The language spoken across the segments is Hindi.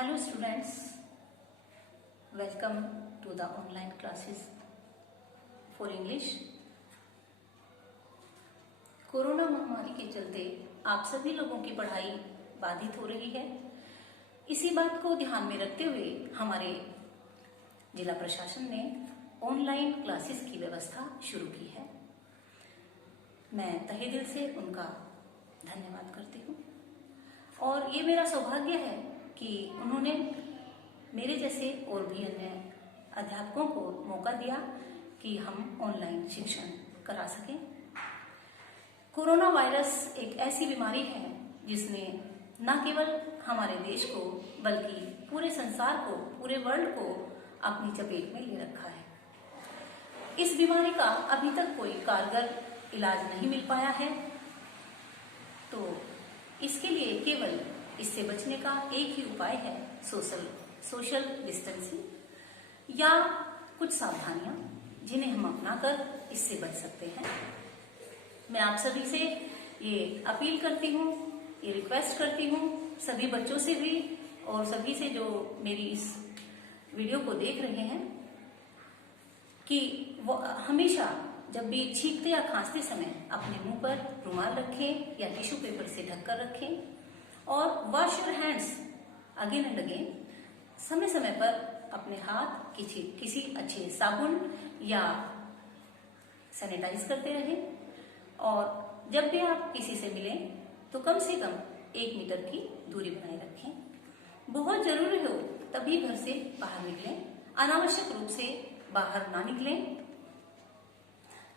Hello students, welcome to the online classes for English. Corona महामारी के चलते आप सभी लोगों की पढ़ाई बाधित हो रही है। इसी बात को ध्यान में रखते हुए हमारे जिला प्रशासन ने ऑनलाइन क्लासेस की व्यवस्था शुरू की है। मैं तहे दिल से उनका धन्यवाद करती हूँ और ये मेरा सौभाग्य है कि उन्होंने मेरे जैसे और भी अन्य अध्यापकों को मौका दिया कि हम ऑनलाइन शिक्षण करा सकें। कोरोना वायरस एक ऐसी बीमारी है जिसने न केवल हमारे देश को बल्कि पूरे संसार को, पूरे वर्ल्ड को अपनी चपेट में ले रखा है। इस बीमारी का अभी तक कोई कारगर इलाज नहीं मिल पाया है, तो इसके लिए केवल इससे बचने का एक ही उपाय है सोशल डिस्टेंसिंग या कुछ सावधानियां जिन्हें हम अपनाकर इससे बच सकते हैं। मैं आप सभी से ये अपील करती हूँ, ये रिक्वेस्ट करती हूँ, सभी बच्चों से भी और सभी से जो मेरी इस वीडियो को देख रहे हैं कि वो हमेशा जब भी छींकते या खांसते समय अपने मुंह पर रुमाल रखें या टिश्यू पेपर से ढककर रखें और wash your hands again and again. समय समय पर अपने हाथ किसी अच्छे साबुन या सैनिटाइज करते रहें और जब भी आप किसी से मिलें तो कम से कम 1 मीटर की दूरी बनाए रखें। बहुत जरूरी हो तभी घर से बाहर निकलें, अनावश्यक रूप से बाहर ना निकलें।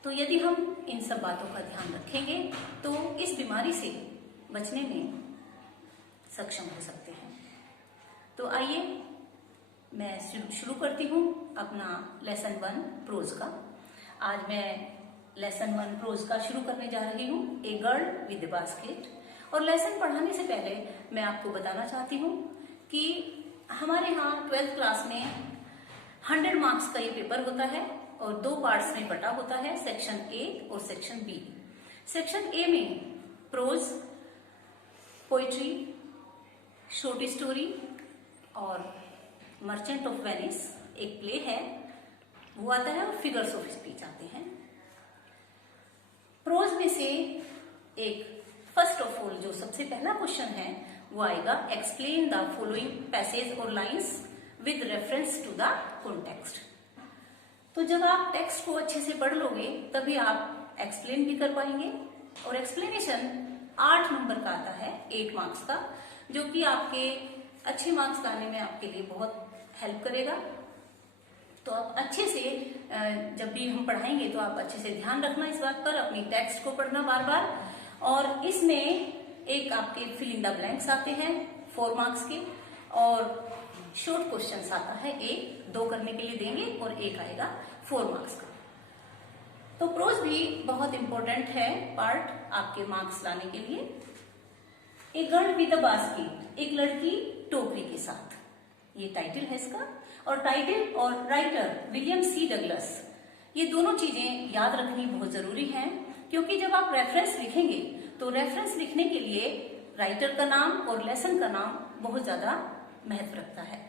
तो यदि हम इन सब बातों का ध्यान रखेंगे तो इस बीमारी से बचने में सक्षम हो सकते हैं। तो आइए मैं शुरू करती हूँ अपना लेसन 1 प्रोज का। आज मैं लेसन 1 प्रोज का शुरू करने जा रही हूँ, ए गर्ल विद बास्केट। और लेसन पढ़ाने से पहले मैं आपको बताना चाहती हूँ कि हमारे यहाँ 12th क्लास में 100 मार्क्स का ये पेपर होता है और 2 पार्ट्स में बटा होता है, सेक्शन ए और सेक्शन बी। सेक्शन ए में प्रोज, पोइट्री, शॉर्ट स्टोरी और मर्चेंट ऑफ वेनिस एक प्ले है वो आता है और फिगर्स ऑफ स्पीच आते हैं। प्रोज में से एक फर्स्ट ऑफ ऑल जो सबसे पहला क्वेश्चन है वो आएगा, एक्सप्लेन द फॉलोइंग पैसेज और lines with reference to the context. तो जब आप टेक्स्ट को अच्छे से पढ़ लोगे तभी आप एक्सप्लेन भी कर पाएंगे और एक्सप्लेनेशन 8 नंबर का आता है, 8 मार्क्स का, जो कि आपके अच्छे मार्क्स लाने में आपके लिए बहुत हेल्प करेगा। तो आप अच्छे से जब भी हम पढ़ाएंगे तो आप अच्छे से ध्यान रखना इस बात पर, अपनी टेक्स्ट को पढ़ना बार बार। और इसमें एक आपके फिल इन द ब्लैंक्स आते हैं 4 मार्क्स के और शॉर्ट क्वेश्चंस आता है, 2 करने के लिए देंगे और 1 आएगा 4 मार्क्स का। तो प्रोज भी बहुत इंपॉर्टेंट है पार्ट आपके मार्क्स लाने के लिए। A girl with a basket, एक लड़की टोकरी के साथ, ये टाइटल है इसका। और टाइटल और राइटर विलियम सी डगलस, ये दोनों चीजें याद रखनी बहुत जरूरी है क्योंकि जब आप रेफरेंस लिखेंगे तो रेफरेंस लिखने के लिए राइटर का नाम और लेसन का नाम बहुत ज्यादा महत्व रखता है।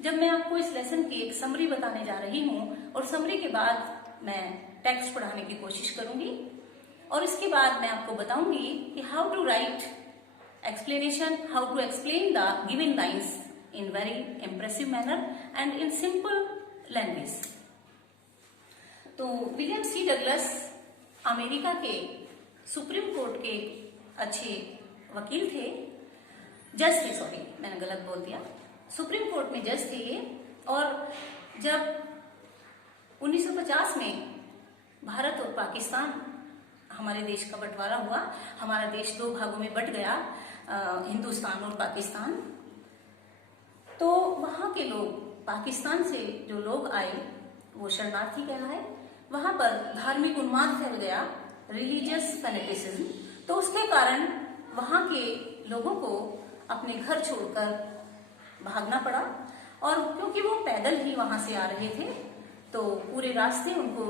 जब मैं आपको इस लेसन की एक समरी बताने जा रही हूँ और समरी के बाद मैं टेक्स्ट पढ़ाने की कोशिश करूंगी और इसके बाद मैं आपको बताऊंगी कि how to write explanation, how to explain the given lines in very impressive manner and in simple language। तो विलियम सी डगलस अमेरिका के सुप्रीम कोर्ट के अच्छे वकील थे, जज थे, सॉरी मैंने गलत बोल दिया, सुप्रीम कोर्ट में जज थे ये। और जब 1950 में भारत और पाकिस्तान, हमारे देश का बंटवारा हुआ, हमारा देश 2 भागों में बट गया, हिंदुस्तान और पाकिस्तान। तो वहां के लोग, पाकिस्तान से जो लोग आए वो शरणार्थी कहलाए। वहां पर धार्मिक उन्माद फैल गया, रिलीजियस फैनेटिसिज्म। तो उसके कारण वहां के लोगों को अपने घर छोड़कर भागना पड़ा और क्योंकि वो पैदल ही वहां से आ रहे थे तो पूरे रास्ते उनको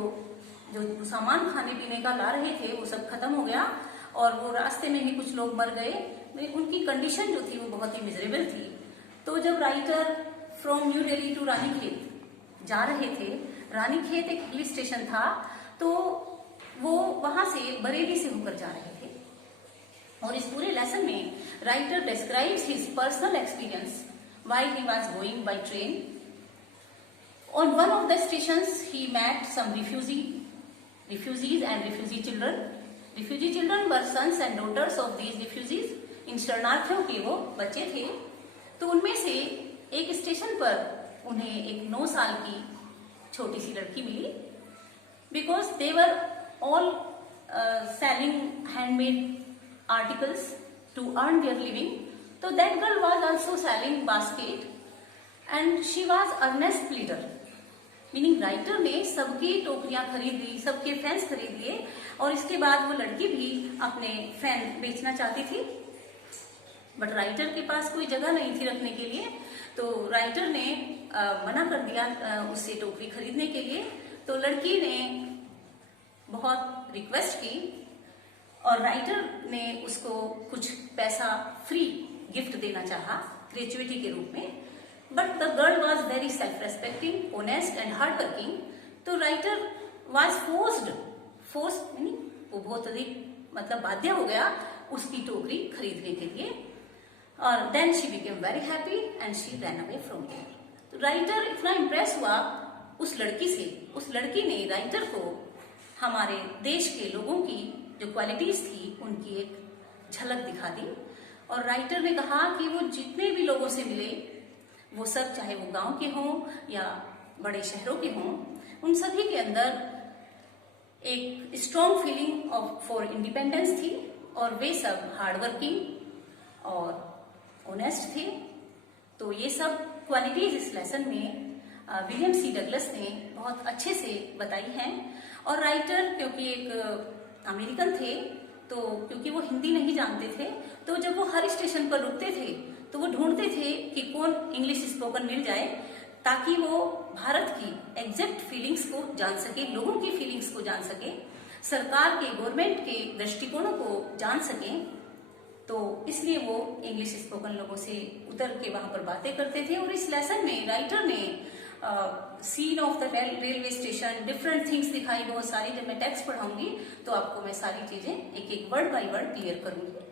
जो सामान खाने पीने का ला रहे थे वो सब खत्म हो गया और वो रास्ते में ही कुछ लोग मर गए। उनकी कंडीशन जो थी वो बहुत ही मिजरेबल थी। तो जब writer from New Delhi to Ranikhet जा रहे थे, रानीखेत एक हिल स्टेशन था, तो वो वहां से बरेली से होकर जा रहे थे। और इस पूरे लेसन में writer describes his personal experience while he was going by train. On one of the stations, he met some refugees and refugee children. Refugee children were sons and daughters of these refugees. इन शरणार्थियों के वो बच्चे थे। तो उनमें से एक स्टेशन पर उन्हें एक 9 साल की छोटी सी लड़की मिली। Because they were all selling handmade articles to earn their living. तो that girl was also selling basket and she was earnest pleader. Meaning writer ने सबकी टोकरियां खरीद ली, सबके फैंस खरीद लिए, और इसके बाद वो लड़की भी अपने फैन बेचना चाहती थी, बट राइटर के पास कोई जगह नहीं थी रखने के लिए। तो राइटर ने मना कर दिया उससे टोकरी खरीदने के लिए। तो लड़की ने बहुत रिक्वेस्ट की और राइटर ने उसको कुछ पैसा फ्री गिफ्ट देना चाहा ग्रेचुइटी के रूप में। But the girl was very self respecting, honest and hard working. तो राइटर वॉज फोर्स्ड यानी वो बहुत अधिक मतलब बाध्य हो गया उसकी टोकरी खरीदने के लिए। और then she became very happy and she ran away from there. तो राइटर इतना इम्प्रेस हुआ उस लड़की से, उस लड़की ने राइटर को हमारे देश के लोगों की जो क्वालिटीज थी उनकी एक झलक दिखा दी। और राइटर ने कहा कि वो जितने भी लोगों से मिले, वो सब चाहे वो गांव के हों या बड़े शहरों के हों, उन सभी के अंदर एक strong feeling of for independence थी, और वे सब हार्डवर्किंग और ऑनेस्ट थे। तो ये सब क्वालिटीज इस लेसन में विलियम सी डगलस ने बहुत अच्छे से बताई हैं। और राइटर क्योंकि एक अमेरिकन थे, तो क्योंकि वो हिंदी नहीं जानते थे, तो जब वो हर स्टेशन पर रुकते थे तो वो ढूंढते थे कि कौन इंग्लिश स्पोकन मिल जाए, ताकि वो भारत की एग्जैक्ट फीलिंग्स को जान सके, लोगों की फीलिंग्स को जान सके, सरकार के गवर्नमेंट के दृष्टिकोणों को जान सके। तो इसलिए वो इंग्लिश स्पोकन लोगों से उतर के वहां पर बातें करते थे। और इस लेसन में राइटर ने scene of the railway station, different things दिखाई बहुत सारी। जब मैं टेक्स्ट पढ़ाऊंगी तो आपको मैं सारी चीजें एक एक वर्ड बाय वर्ड क्लियर करूंगी।